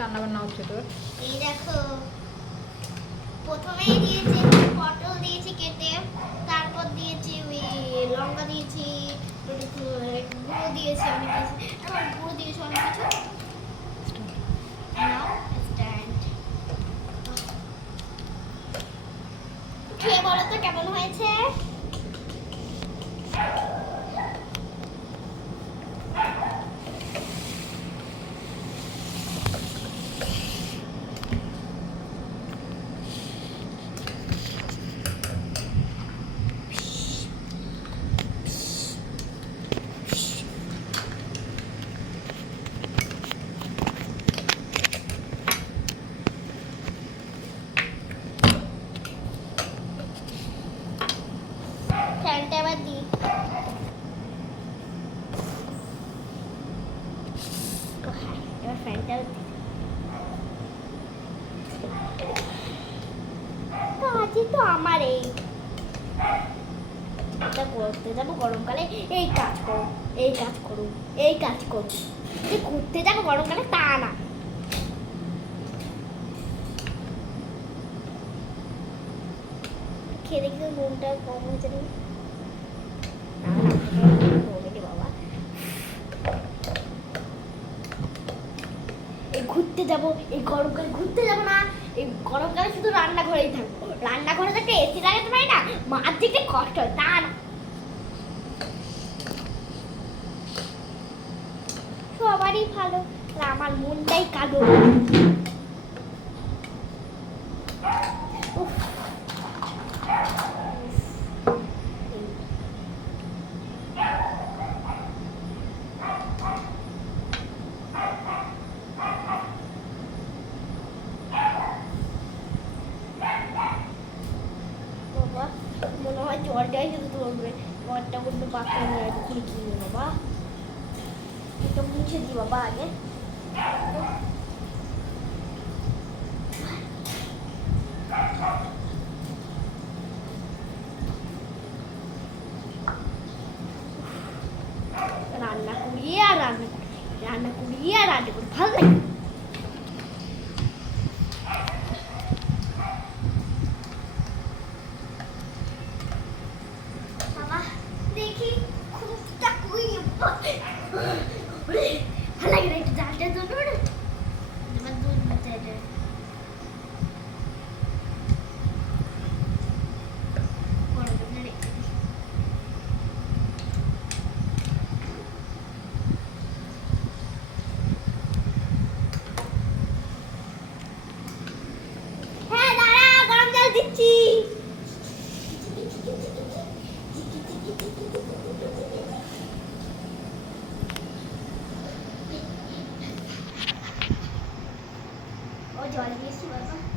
রান্না বান্না হচ্ছে তোর? এই দেখো, প্রথমেই দিয়েছি পটল দিয়েছি কেটে, তারপর দিয়েছি ওই লঙ্কা দিয়েছি গুঁড়ো দিয়েছি অনেক কিছু। আবার গুঁড়ো দিয়েছি অনেক কিছু। খেয়ে বলো তো, কেমন হয়েছে ফ্যানটা এবার দিই এবার তো আমার এই এটা যাব গরমকালে এই কাজ করো, এই কাজ করো, এই কাজ করো। যে ঘুরতে যাব গরমকালে তা না। খেয়ে দেখি তো নুনটা কম হয়েছে নাকি না, না, কমেনি বাবা এই ঘুরতে যাব, এই গরমকালে ঘুরতে যাব না। এই গরমকালে শুধু রান্নাঘরেই থাকব। রান্নাঘরে থাকতে এসি লাগাতে পারি না, মার দিকে কষ্ট হয়, তা না। সবারই ভালো আমার মনটাই কাঁদো উফ। মনে হয় জলটাই শুধু ধরবে জলটা কিন্তু পাত্র নিয়ে এখন কি বাবা এটা মুছে দি বাবা আগে রান্না করি আর রান্না করি রান্না করি আর রান্না করি ভালো লাগে ভালো লাগে না একটু জালটা ধরবে